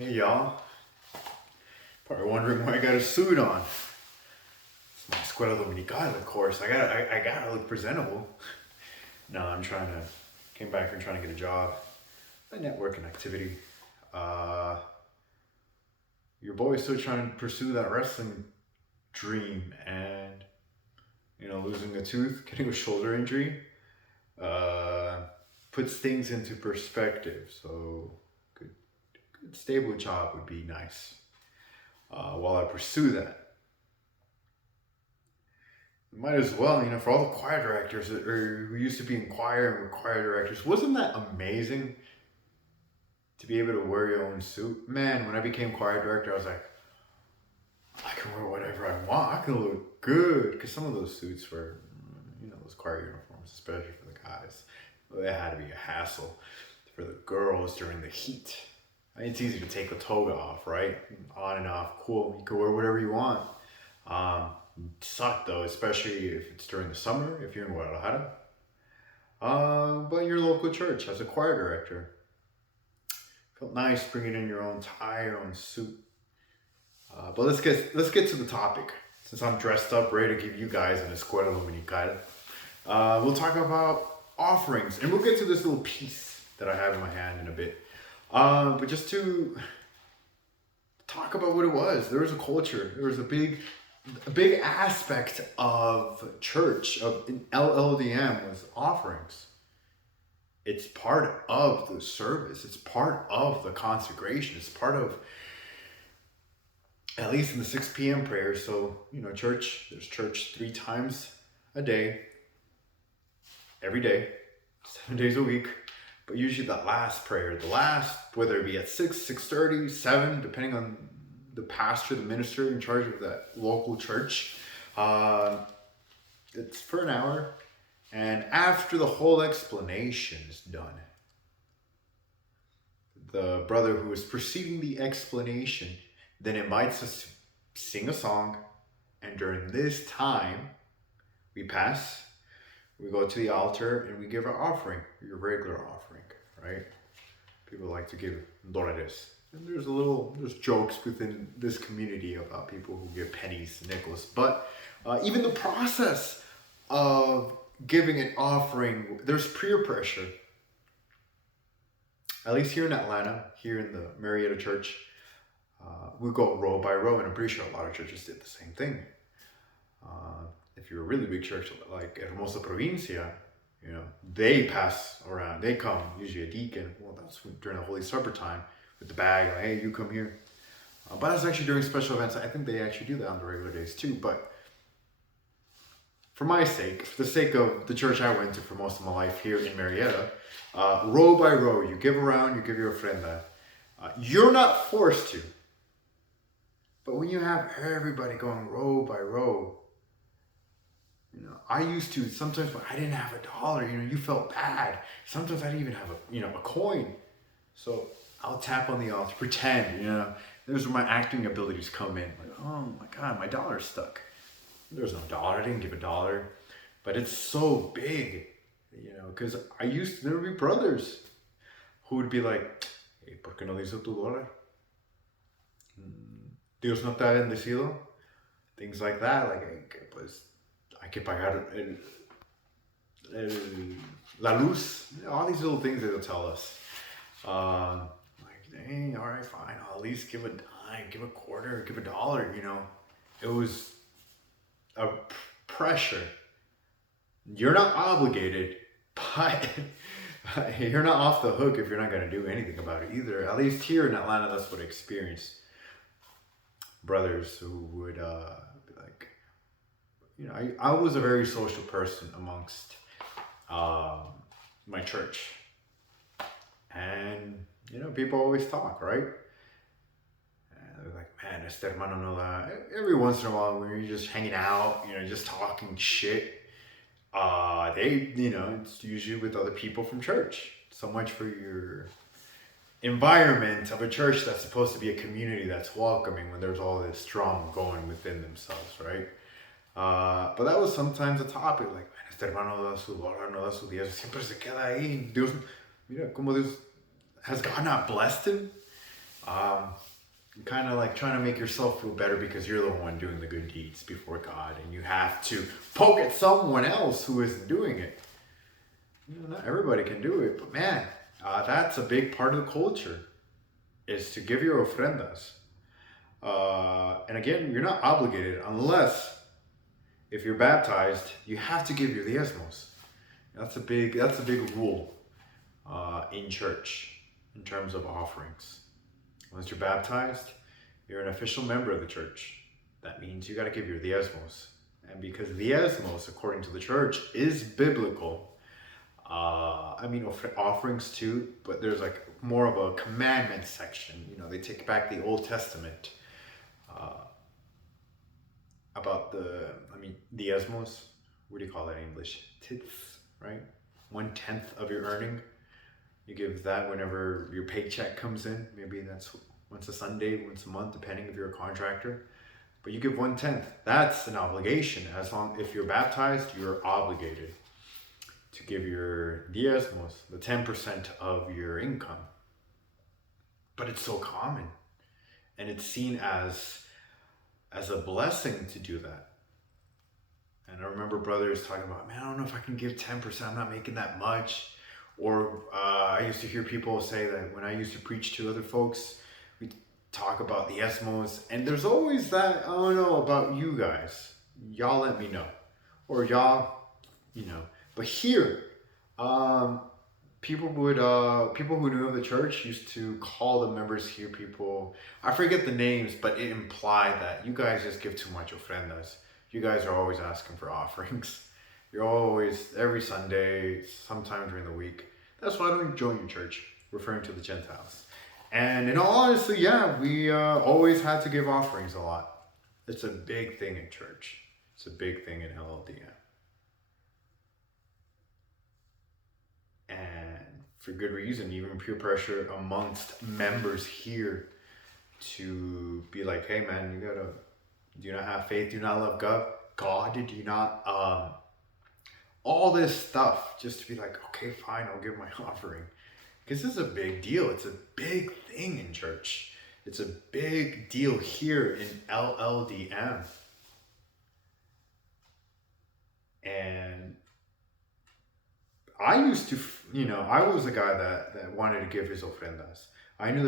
Hey y'all, probably wondering why I got a suit on. It's my escuela dominical, of course. I gotta look presentable. No, came back from trying to get a job, a networking activity. Uh, your boy's still trying to pursue that wrestling dream, and losing a tooth, getting a shoulder injury, uh, puts things into perspective. So, good stable job would be nice. While I pursue that. Might as well, for all the choir directors who used to be in choir and were choir directors, wasn't that amazing to be able to wear your own suit? Man, when I became choir director, I was like, I can wear whatever I want. I can look good. Because some of those suits were, those choir uniforms, especially for the guys, it had to be a hassle for the girls during the heat. I mean, it's easy to take the toga off, right? On and off, cool. You can wear whatever you want. Suck though, especially if it's during the summer, if you're in Guadalajara. But your local church as a choir director. Felt nice bringing in your own tie, your own suit. But let's get to the topic. Since I'm dressed up, ready to give you guys an escuela dominical, we'll talk about offerings, and we'll get to this little piece that I have in my hand in a bit. But just to talk about what it was, there was a culture. There was a big aspect of church, of Lldm, was offerings. It's part of the service. It's part of the consecration. It's part of, at least in the 6 p.m. prayer. So, there's church 3 times a day, every day, 7 days a week. But usually that last prayer, whether it be at 6, 6:30, 7, depending on the pastor, the minister in charge of that local church, it's for an hour. And after the whole explanation is done, the brother who is preceding the explanation then invites us to sing a song. And during this time, we go to the altar, and we give our offering, your regular offering, right? People like to give dólares. And there's jokes within this community about people who give pennies, nickels. But even the process of giving an offering, there's peer pressure. At least here in Atlanta, here in the Marietta church, we go row by row, and I'm pretty sure a lot of churches did the same thing. If you're a really big church like Hermosa Provincia, they pass around. They come, usually a deacon. Well, that's during the Holy Supper time, with the bag, like, hey, you come here. But that's actually during special events. I think they actually do that on the regular days too. But for my sake, for the sake of the church I went to for most of my life here in Marietta, row by row, you give around, you give your ofrenda. You're not forced to. But when you have everybody going row by row, I used to sometimes, but I didn't have $1. You felt bad. Sometimes I didn't even have a coin. So I'll tap on the altar, pretend. Those where my acting abilities come in. Like, oh my God, my dollar's stuck. There's no dollar. I didn't give $1, but it's so big. Because there would be brothers who would be like, hey, ¿por qué no dices tu dólar? Dios no te ha bendecido. Things like that. Like, pues, hay que pagar la luz. All these little things that they'll tell us. Like, hey, all right, fine. I'll at least give a dime, give a quarter, give $1. It was a pressure. You're not obligated, but you're not off the hook if you're not going to do anything about it either. At least here in Atlanta, that's what I experienced. Brothers who would be like, I was a very social person amongst my church. And, people always talk, right? And they're like, man, este hermano no da. Every once in a while, when you're just hanging out, just talking shit, it's usually with other people from church. So much for your environment of a church that's supposed to be a community that's welcoming when there's all this drama going within themselves, right? But that was sometimes a topic, like, man, este hermano da su dólar, no da su diezmo, siempre se queda ahí. Dios, mira, como Dios, has God not blessed him? Um, kind of like trying to make yourself feel better because you're the one doing the good deeds before God, and you have to poke at someone else who isn't doing it. Not everybody can do it, but man, that's a big part of the culture is to give your ofrendas. And again, you're not obligated unless if you're baptized, you have to give your diezmos. That's a big rule in church in terms of offerings. Once you're baptized, you're an official member of the church. That means you got to give your diezmos. And because diezmos, according to the church, is biblical, offerings too, but there's like more of a commandment section. They take back the Old Testament uh, about diezmos. What do you call that in English? Tithes, right? 1/10 of your earning. You give that whenever your paycheck comes in. Maybe that's once a Sunday, once a month, depending if you're a contractor. But you give 1/10. That's an obligation. If you're baptized, you're obligated to give your diezmos, the 10% of your income. But it's so common, and it's seen as a blessing to do that. And I remember brothers talking about, man, I don't know if I can give 10%. I'm not making that much. Or I used to hear people say that when I used to preach to other folks, we talk about the diezmos, and there's always that, I don't know about you guys. Y'all let me know. Or y'all, But here, people who knew of the church used to call the members here people, I forget the names, but it implied that you guys just give too much ofrendas. You guys are always asking for offerings. You're always, every Sunday, sometime during the week. That's why I don't join your church, referring to the Gentiles. And in all honesty, yeah, we always had to give offerings a lot. It's a big thing in church. It's a big thing in Lldm. And for good reason, even peer pressure amongst members here to be like, hey man, do you not have faith? Do you not love God? Do you not, all this stuff just to be like, okay, fine, I'll give my offering. Because this is a big deal. It's a big thing in church. It's a big deal here in Lldm. And I used to, I was a guy that wanted to give his ofrendas. I knew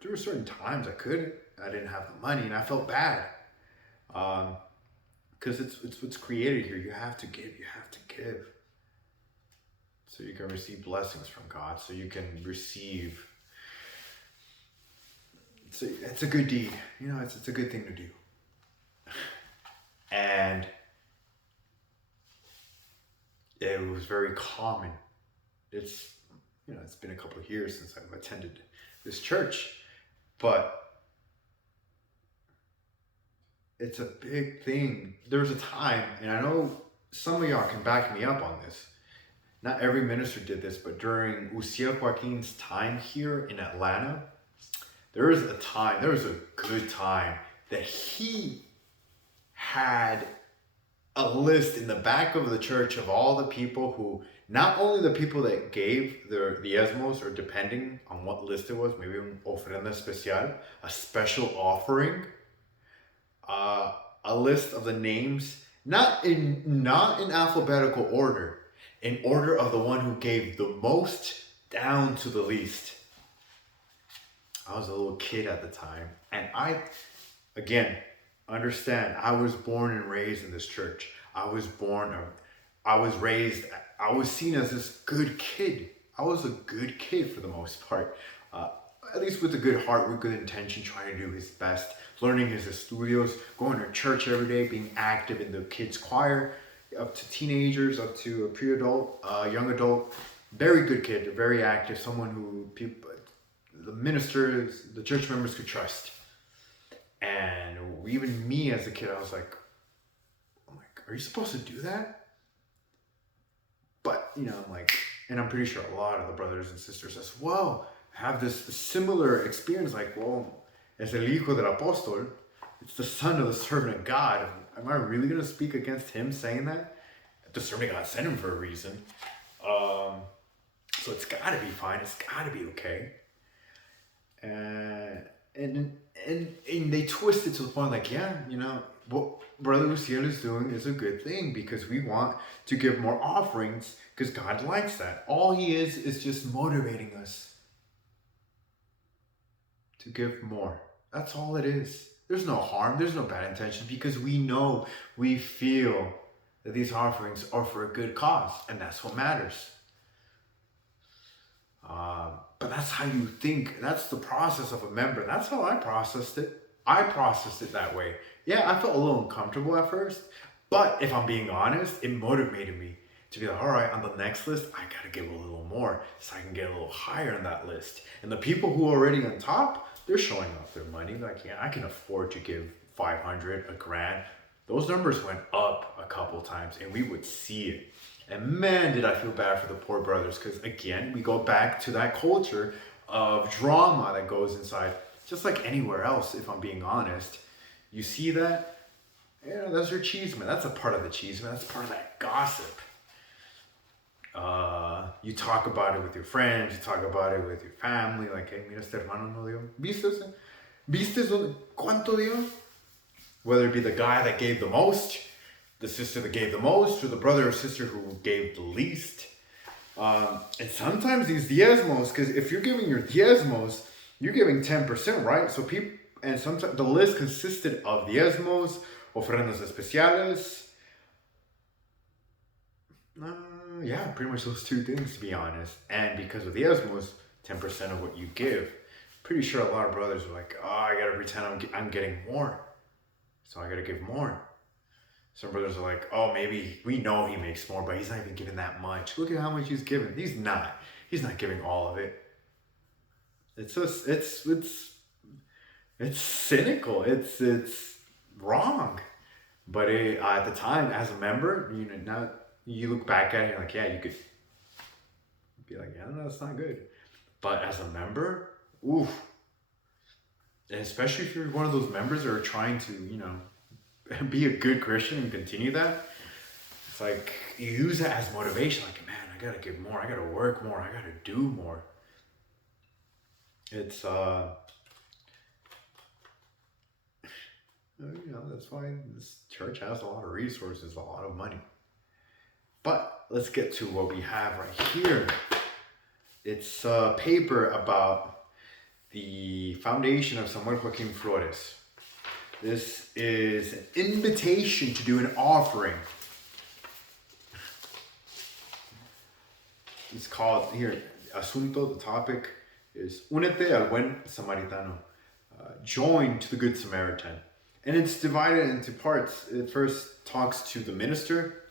there were certain times I didn't have the money, and I felt bad. Because it's what's created here. You have to give. So you can receive blessings from God. So you can receive. It's a good deed. It's a good thing to do. And it was very common. It's been a couple of years since I've attended this church, but it's a big thing. There was a time, and I know some of y'all can back me up on this. Not every minister did this, but during Uciel Joaquin's time here in Atlanta, there was a good time that he had a list in the back of the church of all the people who, not only the people that gave their diezmos, or depending on what list it was, maybe an ofrenda especial, a special offering, a list of the names, not in alphabetical order, in order of the one who gave the most down to the least. I was a little kid at the time, and understand, I was born and raised in this church. I was seen as this good kid. I was a good kid for the most part. At least with a good heart, with good intention, trying to do his best, learning his estudios, going to church every day, being active in the kids' choir, up to teenagers, up to a pre-adult, young adult. Very good kid, very active, someone who the ministers, the church members could trust. And even me as a kid, I was like, are you supposed to do that? But, and I'm pretty sure a lot of the brothers and sisters as well have this similar experience, like, well, es el hijo del apóstol, it's the son of the servant of God. Am I really going to speak against him saying that? The servant of God sent him for a reason. So it's got to be fine. It's got to be okay. and and they twist it to the point like, yeah, what Brother Luciel is doing is a good thing because we want to give more offerings because God likes that. All he is just motivating us to give more. That's all it is. There's no harm, there's no bad intention because we know, we feel that these offerings are for a good cause, and that's what matters. But that's how you think. That's the process of a member. That's how I processed it. I processed it that way. Yeah, I felt a little uncomfortable at first, but if I'm being honest, it motivated me to be like, all right, on the next list, I gotta give a little more so I can get a little higher on that list. And the people who are already on top, they're showing off their money. Like, yeah, I can afford to give 500, a grand. Those numbers went up a couple times, and we would see it. And man, did I feel bad for the poor brothers, because again, we go back to that culture of drama that goes inside, just like anywhere else, if I'm being honest. You see that? That's your cheeseman. That's a part of the cheeseman. That's part of that gossip. You talk about it with your friends, you talk about it with your family, like, hey, mira, este hermano no dio. ¿Viste cuánto dio? Whether it be the guy that gave the most, the sister that gave the most, or the brother or sister who gave the least. And sometimes these diezmos, because if you're giving your diezmos, you're giving 10%, right? So people, and sometimes the list consisted of diezmos, ofrendas especiales. Yeah, pretty much those two things, to be honest. And because of diezmos, 10% of what you give. Pretty sure a lot of brothers are like, oh, I gotta pretend I'm getting more, so I gotta give more. Some brothers are like, oh, maybe we know he makes more, but he's not even giving that much. Look at how much he's giving. He's not giving all of it. It's just, it's cynical. It's wrong. But at the time, as a member, now you look back at it, and you're like, yeah, you could be like, yeah, no, that's not good. But as a member, oof. And especially if you're one of those members that are trying to, be a good Christian and continue that, it's like you use that as motivation. Like, man, I gotta give more. I gotta work more. I gotta do more. It's that's why this church has a lot of resources, a lot of money. But let's get to what we have right here. It's a paper about the foundation of Samuel Joaquin Flores. This is an invitation to do an offering. It's called, here, asunto, the topic is Únete al buen samaritano. Join to the good Samaritan. And it's divided into parts. It first talks to the minister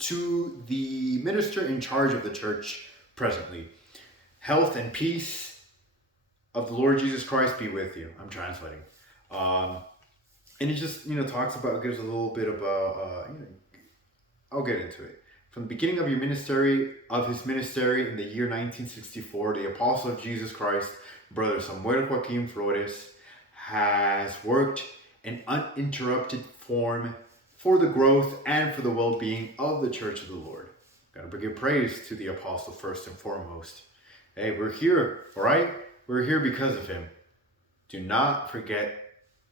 in charge of the church presently. Health and peace of the Lord Jesus Christ be with you. I'm translating. And it just, talks about, gives a little bit about, I'll get into it. From the beginning of his ministry in the year 1964, the apostle of Jesus Christ, Brother Samuel Joaquin Flores, has worked in uninterrupted form for the growth and for the well-being of the Church of the Lord. Gotta give praise to the apostle first and foremost. Hey, we're here, all right? We're here because of him. Do not forget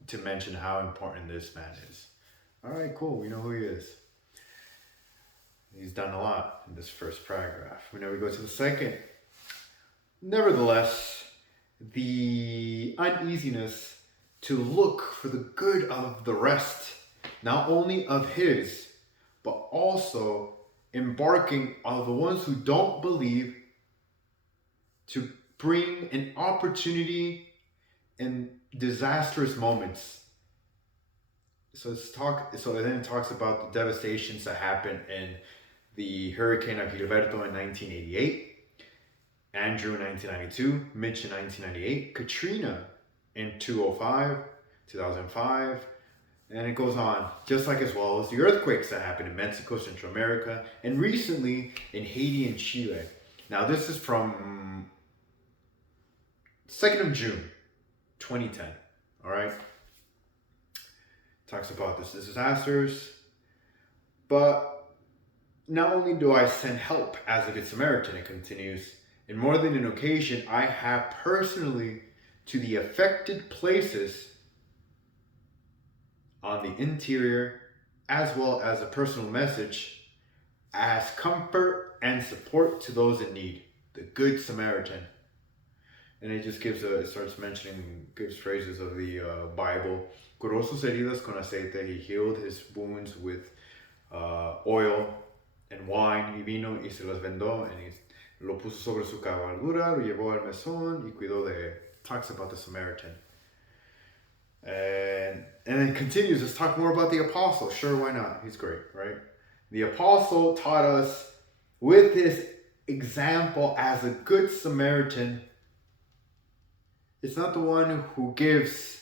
to mention how important this man is. All right, cool. We know who he is. He's done a lot in this first paragraph. We go to the second. Nevertheless, the uneasiness to look for the good of the rest, not only of his, but also embarking on the ones who don't believe, to bring an opportunity in disastrous moments. So then it talks about the devastations that happened in the hurricane of Gilberto in 1988, Andrew in 1992, Mitch in 1998, Katrina in 2005, and it goes on, just like as well as the earthquakes that happened in Mexico, Central America, and recently in Haiti and Chile. Now this is from 2nd of June, 2010, all right? Talks about this disasters, but not only do I send help as a good Samaritan, it continues, in more than an occasion, I have personally to the affected places on the interior, as well as a personal message as comfort and support to those in need. The Good Samaritan. And it just it starts mentioning, gives phrases of the Bible. Curó sus heridas con aceite. He healed his wounds with oil and wine y vino y se las vendó. And he lo puso sobre su cabalgura, lo llevó al mesón y cuidó de él. Talks about the Samaritan. And then continues, let's talk more about the apostle. Sure, why not? He's great, right? The apostle taught us with his example as a good Samaritan. It's not the one who gives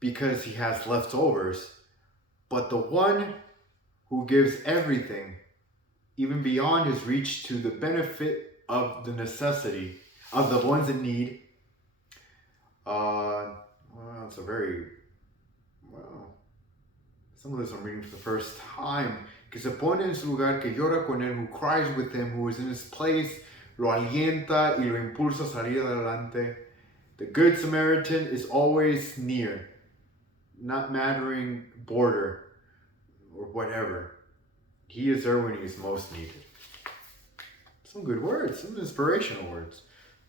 because he has leftovers, but the one who gives everything, even beyond his reach, to the benefit of the necessity of the ones in need. Well, it's a very, well, some of this I'm reading for the first time. Que se pone en su lugar, que llora con él, who cries with him, who is in his place, lo alienta y lo impulsa a salir adelante. The Good Samaritan is always near, not mattering border or whatever. He is there when he is most needed. Some good words, some inspirational words.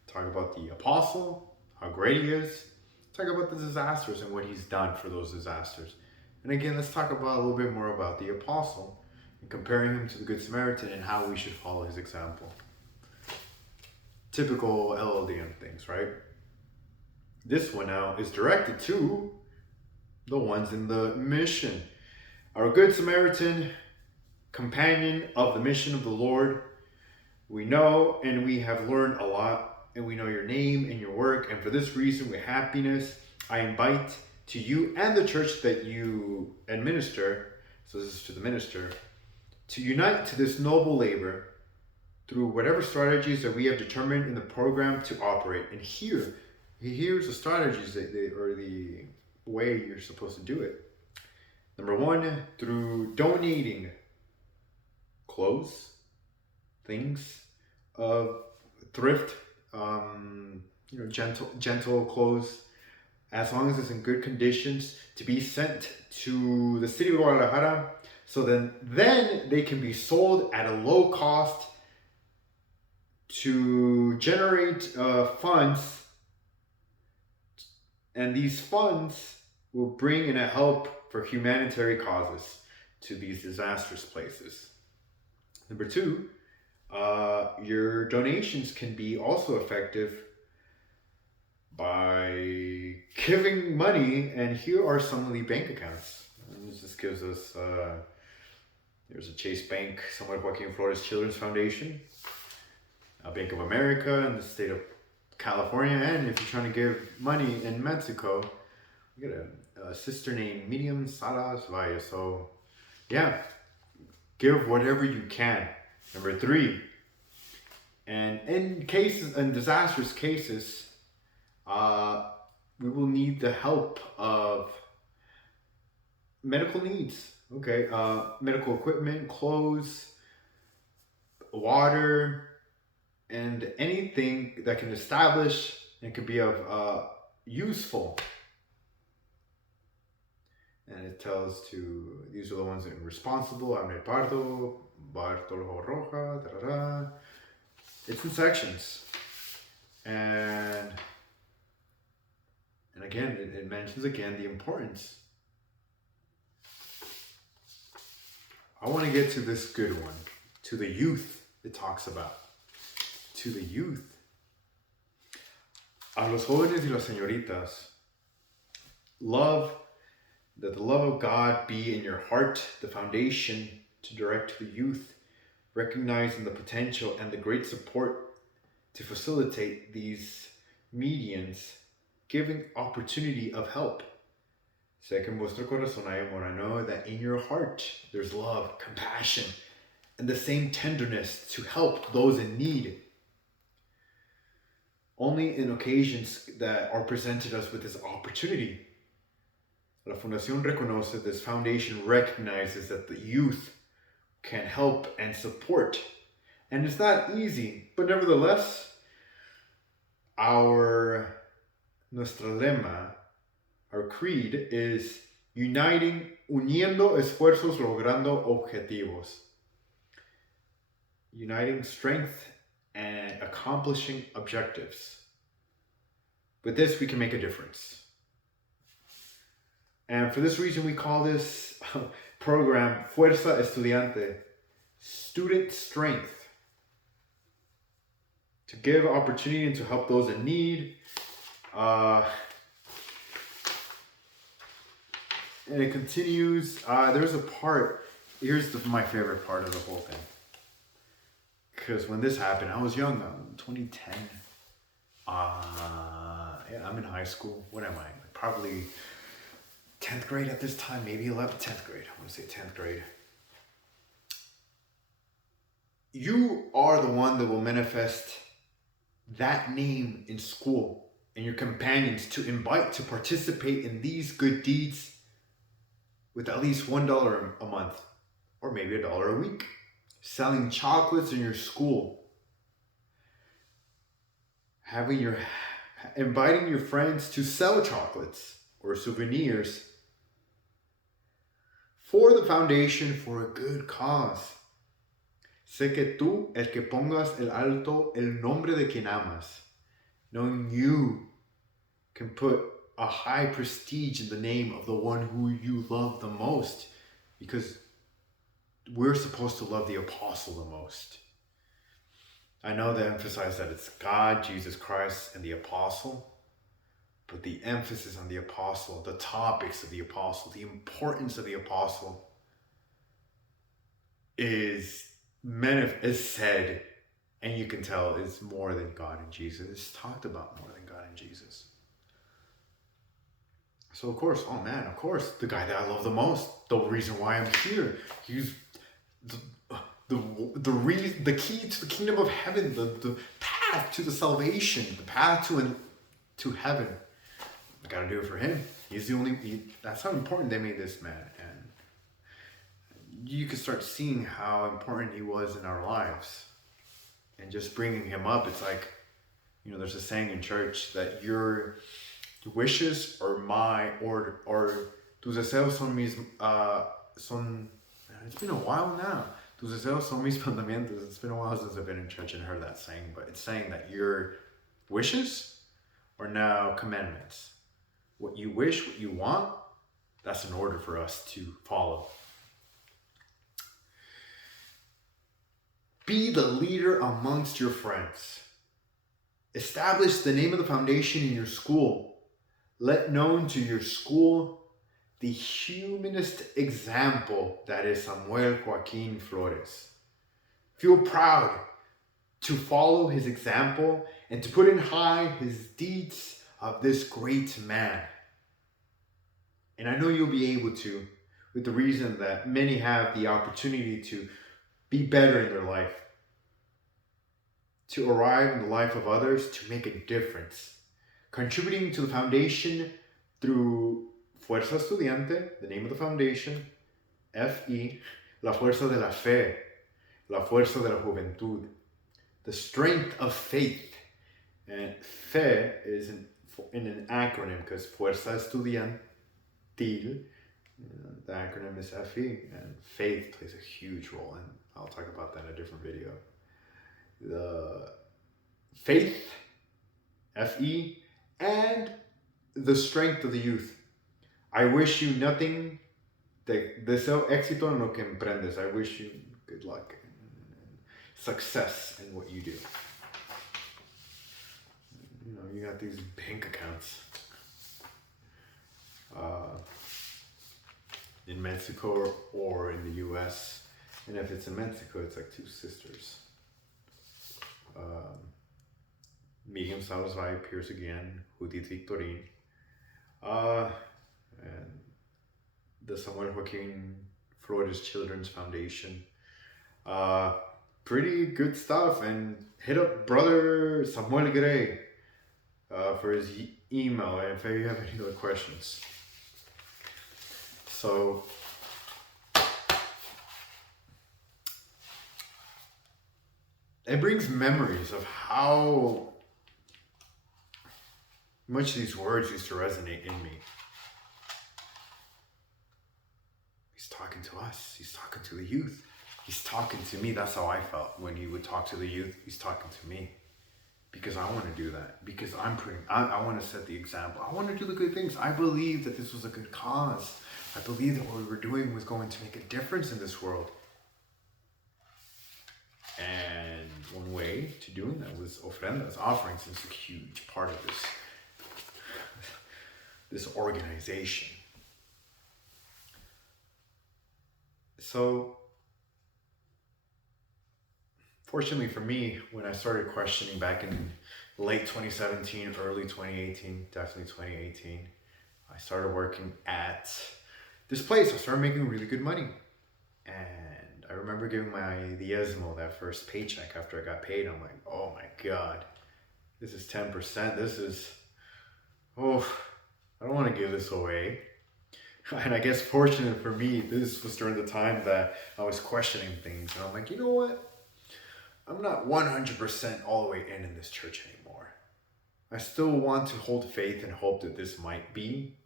Talk about the apostle, how great he is. Talk about the disasters and what he's done for those disasters. And again, let's talk about a little bit more about the apostle and comparing him to the Good Samaritan and how we should follow his example. Typical Lldm things, right? This one now is directed to the ones in the mission. Our Good Samaritan, companion of the mission of the Lord. We know and we have learned a lot, and we know your name and your work, and for this reason, with happiness, I invite to you and the church that you administer, so this is to the minister, to unite to this noble labor through whatever strategies that we have determined in the program to operate. And here's the strategies or the way you're supposed to do it. Number one, through donating clothes, things of thrift, gentle clothes, as long as it's in good conditions, to be sent to the city of Guadalajara, so then they can be sold at a low cost to generate funds, and these funds will bring in a help for humanitarian causes to these disastrous places. Number two, your donations can be also effective by giving money, and here are some of the bank accounts. And this just gives us, there's a Chase Bank, Samuel Joaquin Flores Children's Foundation, a Bank of America in the state of California, and if you're trying to give money in Mexico, we got a sister named Miriam Salas Valle. So yeah, give whatever you can. Number three, and in disastrous cases, we will need the help of medical needs. Okay, medical equipment, clothes, water, and anything that can establish and can be of useful. And it tells to, these are the ones that are responsible, Abner Pardo, Bartolo Roja, da-da-da. It's in sections. And again, it mentions again the importance. I want to get to this good one, to the youth it talks about. To the youth. A los jóvenes y las señoritas, that the love of God be in your heart, the foundation to direct the youth, recognizing the potential and the great support to facilitate these medians, giving opportunity of help. Sé que en vuestro corazón hay amor. I know that in your heart there's love, compassion, and the same tenderness to help those in need. Only in occasions that are presented us with this opportunity. La Fundación reconoce, this foundation recognizes that the youth can help and support. And it's not easy, but nevertheless, our nuestra lema, our creed is uniendo esfuerzos logrando objetivos. Uniting strength and accomplishing objectives. With this, we can make a difference. And for this reason, we call this program Fuerza Estudiante, student strength, to give opportunity and to help those in need. And it continues. There's a part, here's my favorite part of the whole thing. Because when this happened, I was young, 2010. Yeah, I'm in high school. What am I? Probably 10th grade at this time, maybe 11th, 10th grade. I want to say 10th grade. You are the one that will manifest that name in school and your companions to invite to participate in these good deeds with at least $1 a month or maybe $1 a week. Selling chocolates in your school. Inviting your friends to sell chocolates or souvenirs for the foundation for a good cause. Sé que tú, el que pongas el alto el nombre de quien amas, knowing you can put a high prestige in the name of the one who you love the most, because we're supposed to love the apostle the most. I know they emphasize that it's God, Jesus Christ, and the apostle, but the emphasis on the apostle, the topics of the apostle, the importance of the apostle is said, and you can tell is more than God and Jesus. It's talked about more than God and Jesus. So of course, the guy that I love the most, the reason why I'm here, he's the key to the kingdom of heaven, the path to the salvation, the path to heaven. I gotta do it for him. He's the only. That's how important they made this man, and you can start seeing how important he was in our lives. And just bringing him up, it's like, there's a saying in church that your wishes are my or tus deseos son mis son. It's been a while now. Tus deseos son mis mandamientos. It's been a while since I've been in church and heard that saying, but it's saying that your wishes are now commandments. What you wish, what you want, that's an order for us to follow. Be the leader amongst your friends. Establish the name of the foundation in your school. Let known to your school the humanist example that is Samuel Joaquin Flores. Feel proud to follow his example and to put in high his deeds of this great man. And I know you'll be able to, with the reason that many have the opportunity to be better in their life, to arrive in the life of others, to make a difference, contributing to the foundation through Fuerza Estudiante, the name of the foundation, FE, la fuerza de la fe, la fuerza de la juventud, the strength of faith. And fe is in an acronym because Fuerza Estudiantil, the acronym is FE, and faith plays a huge role, and I'll talk about that in a different video. The faith, FE, and the strength of the youth. I wish you nothing. Te deseo éxito en lo que emprendes. I wish you good luck and success in what you do. You got these bank accounts in Mexico or in the US. And if it's in Mexico, it's like two sisters. Miriam Salazar appears again, Judith Victorin, and the Samuel Joaquin Flores Children's Foundation. Pretty good stuff, and hit up brother Samuel Gray for his email if you have any other questions. So it brings memories of how much these words used to resonate in me. He's talking to us. He's talking to the youth. He's talking to me. That's how I felt when he would talk to the youth. He's talking to me. Because I want to do that. Because I want to set the example. I want to do the good things. I believe that this was a good cause. I believe that what we were doing was going to make a difference in this world. And one way to doing that was Ofrendas, offerings. It's a huge part of this organization. So, fortunately for me, when I started questioning back in late 2017, early 2018, definitely 2018, I started working at this place. I started making really good money. And I remember giving my Lldm, that first paycheck after I got paid. I'm like, oh my God, this is 10%. I don't want to give this away. And I guess fortunate for me, this was during the time that I was questioning things. And I'm like, you know what? I'm not 100% all the way in this church anymore. I still want to hold faith and hope that this might be.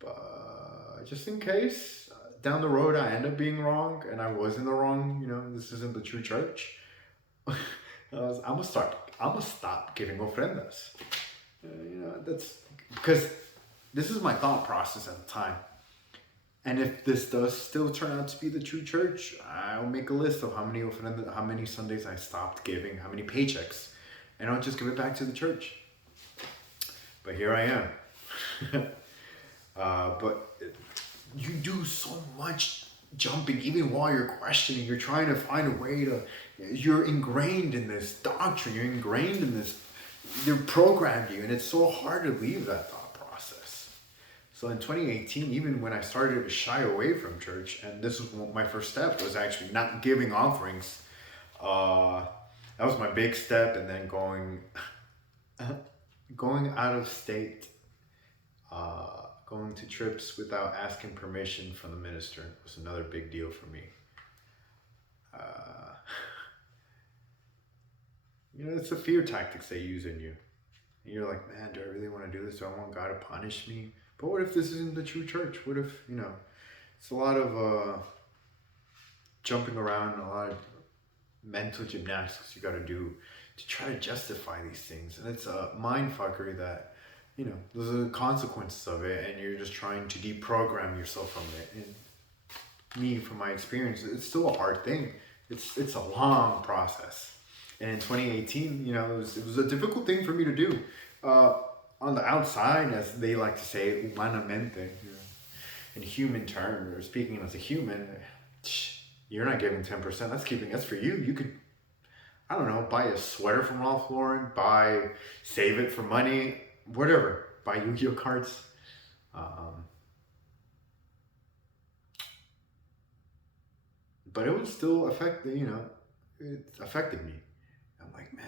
But just in case, down the road I end up being wrong and I was in the wrong, this isn't the true church. I'm gonna stop giving ofrendas. That's because this is my thought process at the time. And if this does still turn out to be the true church, I'll make a list of how many Sundays I stopped giving, how many paychecks, and I'll just give it back to the church. But here I am. But you do so much jumping, even while you're questioning. You're trying to find a way you're ingrained in this doctrine. You're ingrained in this. They're programmed you, and it's so hard to leave that thought process. So in 2018, even when I started to shy away from church, and this was my first step, was actually not giving offerings. That was my big step, and then going out of state, going to trips without asking permission from the minister was another big deal for me. It's the fear tactics they use in you. And you're like, man, do I really want to do this? Do I want God to punish me? But what if this isn't the true church? What if, it's a lot of jumping around, a lot of mental gymnastics you got to do to try to justify these things. And it's a mind fuckery that, those are the consequences of it, and you're just trying to deprogram yourself from it. And me, from my experience, it's still a hard thing. It's a long process. And in 2018, it was a difficult thing for me to do. On the outside, as they like to say, humanamente, in human terms, or speaking as a human, you're not giving 10%. That's for you. You could, I don't know, buy a sweater from Ralph Lauren, save it for money, whatever, buy Yu-Gi-Oh cards. But it would still affect, it affected me. I'm like, man,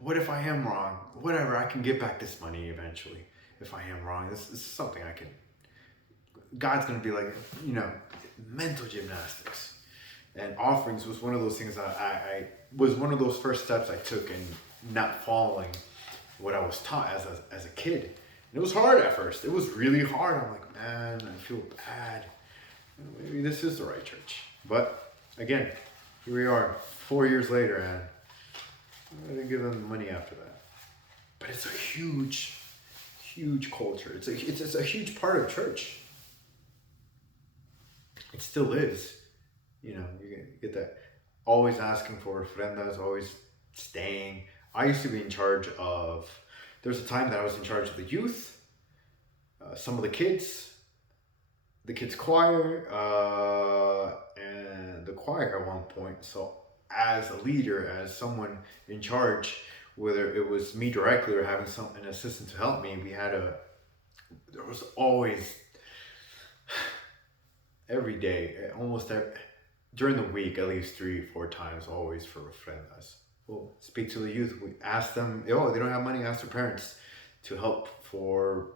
what if I am wrong? Whatever, I can get back this money eventually. If I am wrong, this is something I can. God's gonna be like, mental gymnastics. And offerings was one of those things that I was one of those first steps I took in not following what I was taught as a kid. And it was hard at first. It was really hard. I'm like, man, I feel bad. Maybe this is the right church. But again, here we are, 4 years later, and I didn't give them the money after that. But it's a huge, huge culture. It's a huge part of church. It still is. You get that. Always asking for ofrendas, always staying. I used to be in charge of. There was a time that I was in charge of the youth, some of the kids choir, and the choir at one point. So as a leader, as someone in charge, whether it was me directly or having an assistant to help me, there was always, every day, during the week, at least 3-4 times, always for ofrendas. We'll speak to the youth. We ask them, they don't have money, ask their parents to help for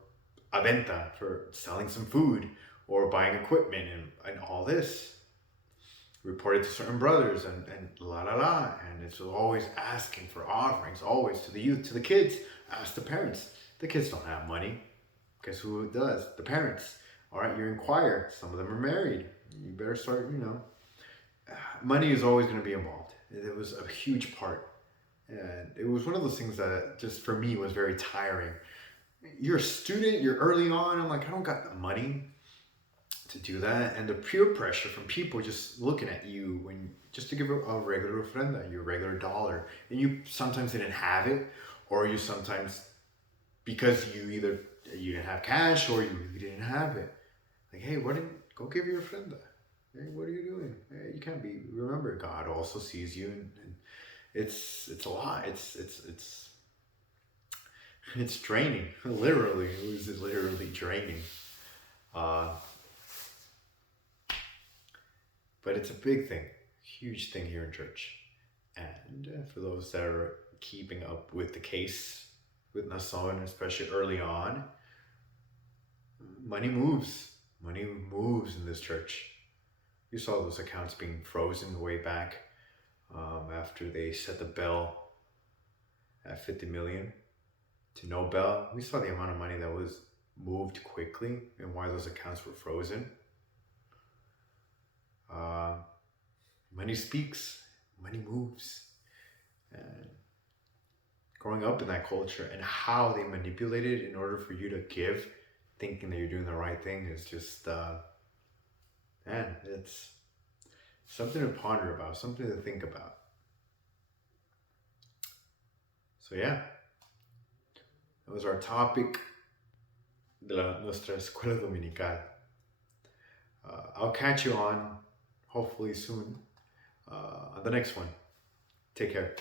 a venta, for selling some food or buying equipment and all this. report it to certain brothers and la la la. And it's always asking for offerings, always to the youth, to the kids. Ask the parents. The kids don't have money. Guess who does? The parents. All right, you're in choir. Some of them are married. You better start, money is always going to be involved. It was a huge part. And it was one of those things that just for me was very tiring. You're a student, you're early on. I'm like, I don't got the money to do that. And the peer pressure from people just looking at you just to give a regular ofrenda, your regular dollar. And you sometimes didn't have it, or you sometimes, because you didn't have cash or you didn't have it. Like, hey, go give your ofrenda. Hey, what are you doing? Hey, you can't be. Remember, God also sees you, and it's a lot. It's draining. Literally, it was literally draining. But it's a big thing, huge thing here in church. And for those that are keeping up with the case with Nason, especially early on, money moves. Money moves in this church. You saw those accounts being frozen way back after they set the bell at 50 million to no bell. We saw the amount of money that was moved quickly and why those accounts were frozen. Money speaks, money moves. And growing up in that culture and how they manipulate it in order for you to give, thinking that you're doing the right thing is just, it's something to ponder about, something to think about. So yeah, that was our topic de nuestra escuela dominical. I'll catch you on, hopefully soon, on the next one. Take care.